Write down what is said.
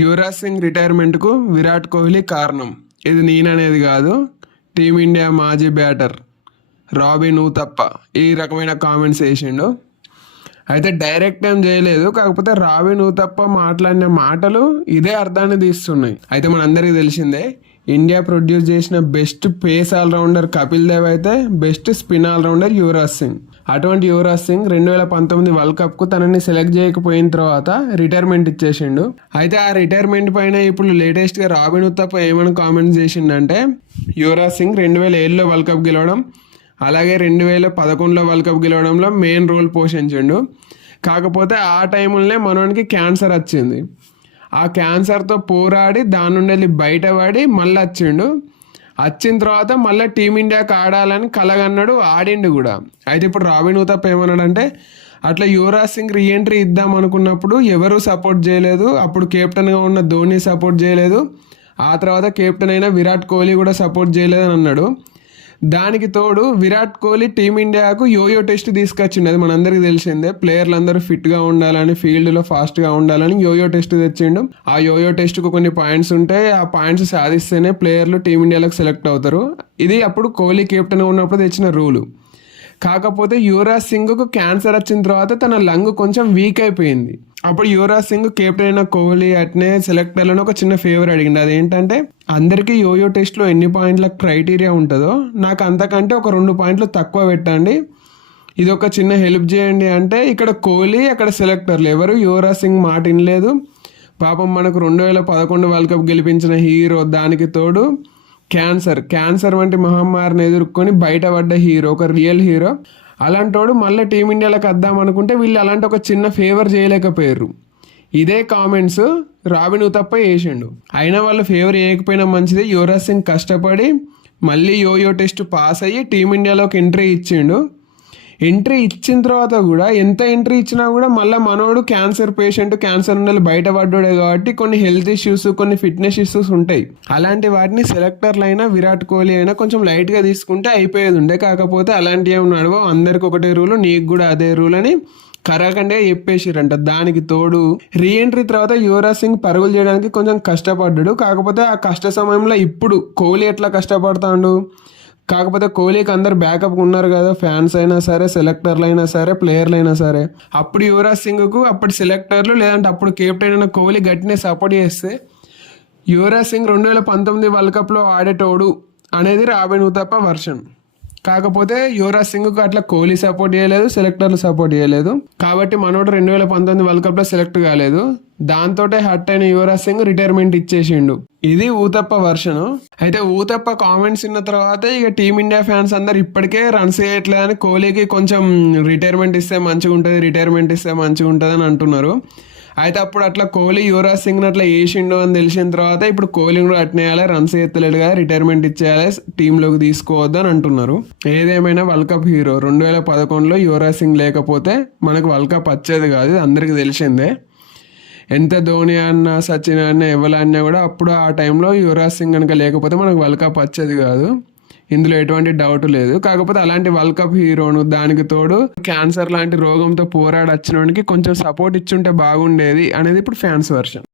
యువరాజ్ సింగ్ రిటైర్మెంట్కు విరాట్ కోహ్లీ కారణం. ఇది నేననేది కాదు. టీమిండియా మాజీ బ్యాటర్ రాబిన్ తప్ప ఈ రకమైన కామెంట్స్ వేసిండు. అయితే డైరెక్ట్ ఏం చేయలేదు. కాకపోతే రాబిన్ తప్ప మాట్లాడిన మాటలు ఇదే అర్థాన్ని తీస్తున్నాయి. అయితే మనందరికీ తెలిసిందే ఇండియా ప్రొడ్యూస్ చేసిన best pace allrounder Kapil Dev అయితే best spin allrounder Yuvraj Singh. అటువంటి యువరాజ్ సింగ్ రెండు వేల పంతొమ్మిది వరల్డ్ కప్కు తనని సెలెక్ట్ చేయకపోయిన తర్వాత రిటైర్మెంట్ ఇచ్చేసిండు. అయితే ఆ రిటైర్మెంట్ పైన ఇప్పుడు లేటెస్ట్గా రాబిన్ ఉత్తప్ప ఏమైనా కామెంట్స్ చేసిండంటే యువరాజ్ సింగ్ రెండు వేల ఏడులో వరల్డ్ కప్ గెలవడం అలాగే రెండు వేల పదకొండులో వరల్డ్ కప్ గెలవడంలో మెయిన్ రోల్ పోషించిండు. కాకపోతే ఆ టైంలోనే మనోనికి క్యాన్సర్ వచ్చింది. ఆ క్యాన్సర్తో పోరాడి దాని నుండి వెళ్ళి బయటపడి మళ్ళీ వచ్చిండు. వచ్చిన తర్వాత మళ్ళీ టీమిండియాకి ఆడాలని కలగన్నాడు ఆడిండు కూడా. అయితే ఇప్పుడు రాబిన్ ఉతప్ ఏమన్నాడంటే అట్లా యువరాజ్ సింగ్ రీఎంట్రీ ఇద్దాం అనుకున్నప్పుడు ఎవరు సపోర్ట్ చేయలేదు అప్పుడు కెప్టెన్గా ఉన్న ధోని సపోర్ట్ చేయలేదు ఆ తర్వాత కెప్టెన్ అయిన విరాట్ కోహ్లీ కూడా సపోర్ట్ చేయలేదని అన్నాడు. దానికి తోడు విరాట్ కోహ్లీ టీమిండియాకు యోయో టెస్ట్ తీసుకొచ్చిండు అది మనందరికీ తెలిసిందే ప్లేయర్లు అందరూ ఫిట్గా ఉండాలని ఫీల్డ్లో ఫాస్ట్గా ఉండాలని యోయో టెస్ట్ తెచ్చిండు. ఆ యోయో టెస్ట్కు కొన్ని పాయింట్స్ ఉంటాయి ఆ పాయింట్స్ సాధిస్తేనే ప్లేయర్లు టీమిండియాలోకి సెలెక్ట్ అవుతారు. ఇది అప్పుడు కోహ్లీ కెప్టెన్ ఉన్నప్పుడు తెచ్చిన రూలు. కాకపోతే యువరాజ్ సింగ్కు క్యాన్సర్ వచ్చిన తర్వాత తన లంగ్ కొంచెం వీక్ అయిపోయింది. అప్పుడు యువరాజ్ సింగ్ కెప్టెన్ అయిన కోహ్లీ అట్నే సెలెక్టర్లను ఒక చిన్న ఫేవర్ అడిగింది అదేంటంటే అందరికీ యోయో టెస్ట్లో ఎన్ని పాయింట్ల క్రైటీరియా ఉంటుందో నాకు అంతకంటే ఒక రెండు పాయింట్లు తక్కువ పెట్టండి. ఇది ఒక చిన్న హెల్ప్ చేయండి అంటే ఇక్కడ కోహ్లీ అక్కడ సెలెక్టర్లు. ఎవరు? యువరాజ్ సింగ్ మాట వినలేదు. పాపం మనకు రెండు వేల పదకొండు వరల్డ్ కప్ గెలిపించిన హీరో దానికి తోడు క్యాన్సర్. క్యాన్సర్ వంటి మహమ్మారిని ఎదుర్కొని బయటపడ్డ హీరో ఒక రియల్ హీరో. అలాంటోడు మళ్ళీ టీమిండియాలోకి వద్దాం అనుకుంటే వీళ్ళు అలాంటి ఒక చిన్న ఫేవర్ చేయలేకపోయారు. ఇదే కామెంట్స్ రాబిన్ ఉతప్ప వేసిండు అయినా వాళ్ళు ఫేవర్ చేయకపోయినా మంచిదే. యువరాజ్ సింగ్ కష్టపడి మళ్ళీ యోయో టెస్ట్ పాస్ అయ్యి టీమిండియాలోకి ఎంట్రీ ఇచ్చిండు. ఎంట్రీ ఇచ్చిన తర్వాత కూడా ఎంత ఎంట్రీ ఇచ్చినా కూడా మళ్ళీ మనోడు క్యాన్సర్ పేషెంట్ క్యాన్సర్ ఉండాలి బయటపడ్డాడు కాబట్టి కొన్ని హెల్త్ ఇష్యూస్ కొన్ని ఫిట్నెస్ ఇష్యూస్ ఉంటాయి. అలాంటి వాటిని సెలెక్టర్లు అయినా విరాట్ కోహ్లీ అయినా కొంచెం లైట్గా తీసుకుంటే అయిపోయేది ఉండే. కాకపోతే అలాంటివి ఏమి నడవవు. అందరికి ఒకటే రూలు నీకు కూడా అదే రూల్ అని కరాకండే చెప్పేసిరంట. దానికి తోడు రీఎంట్రీ తర్వాత యువరాజ్ సింగ్ పరుగులు చేయడానికి కొంచెం కష్టపడ్డాడు. కాకపోతే ఆ కష్ట సమయంలో ఇప్పుడు కోహ్లీ ఎట్లా కష్టపడతాడు? కాకపోతే కోహ్లీకి అందరు బ్యాకప్ ఉన్నారు కదా ఫ్యాన్స్ అయినా సరే సెలెక్టర్లు అయినా సరే ప్లేయర్లు అయినా సరే. అప్పుడు యువరాజ్ సింగ్కు అప్పుడు సెలెక్టర్లు లేదంటే అప్పుడు కెప్టెన్ అయిన కోహ్లీ గట్టినే సపోర్ట్ చేస్తే యువరాజ్ సింగ్ రెండు వేల పంతొమ్మిది వరల్డ్ కప్లో ఆడేటోడు అనేది రాబిన్ ఉతప్ప వర్షన్ కాకపోతే యువరాజ్ సింగ్కు అట్లా కోహ్లీ సపోర్ట్ చేయలేదు సెలెక్టర్లు సపోర్ట్ చేయలేదు. కాబట్టి మనోడు రెండు వేల పంతొమ్మిది వరల్డ్ కప్లో సెలెక్ట్ కాలేదు. దాంతో హట్ అయిన యువరాజ్ సింగ్ రిటైర్మెంట్ ఇచ్చేసిండు. ఇది ఊతప్ప వర్షన్ అయితే ఊతప్ప కామెంట్స్ విన్న తర్వాత ఇక టీమిండియా ఫ్యాన్స్ అందరు ఇప్పటికే రన్స్ చేయట్లేదని కోహ్లీకి కొంచెం రిటైర్మెంట్ ఇస్తే మంచిగా ఉంటుంది రిటైర్మెంట్ ఇస్తే మంచిగా ఉంటుంది అని అంటున్నారు. అయితే అప్పుడు అట్లా కోహ్లీ యువరాజ్ సింగ్ అట్లా వేసిండు అని తెలిసిన తర్వాత ఇప్పుడు కోహ్లీ కూడా అట్నేయాలి రన్స్ ఎత్తలేడు కదా రిటైర్మెంట్ ఇచ్చేయాలి. టీంలోకి తీసుకోవద్దు అని అంటున్నారు. ఏదేమైనా వరల్డ్ కప్ హీరో రెండు వేల పదకొండులో యువరాజ్ సింగ్ లేకపోతే మనకు వరల్డ్ కప్ వచ్చేది కాదు. ఇది అందరికీ తెలిసిందే. ఎంత ధోని అన్న సచిన్ అన్న ఎవరన్నా కూడా అప్పుడు ఆ టైంలో యువరాజ్ సింగ్ కనుక లేకపోతే మనకు వరల్డ్ కప్ వచ్చేది కాదు. ఇందులో ఎటువంటి డౌట్ లేదు. కాకపోతే అలాంటి వరల్డ్ కప్ హీరోను దానికి తోడు క్యాన్సర్ లాంటి రోగంతో పోరాడచ్చినోడికి కొంచెం సపోర్ట్ ఇచ్చుంటే బాగుండేది అనేది ఇప్పుడు ఫ్యాన్స్ వర్షన్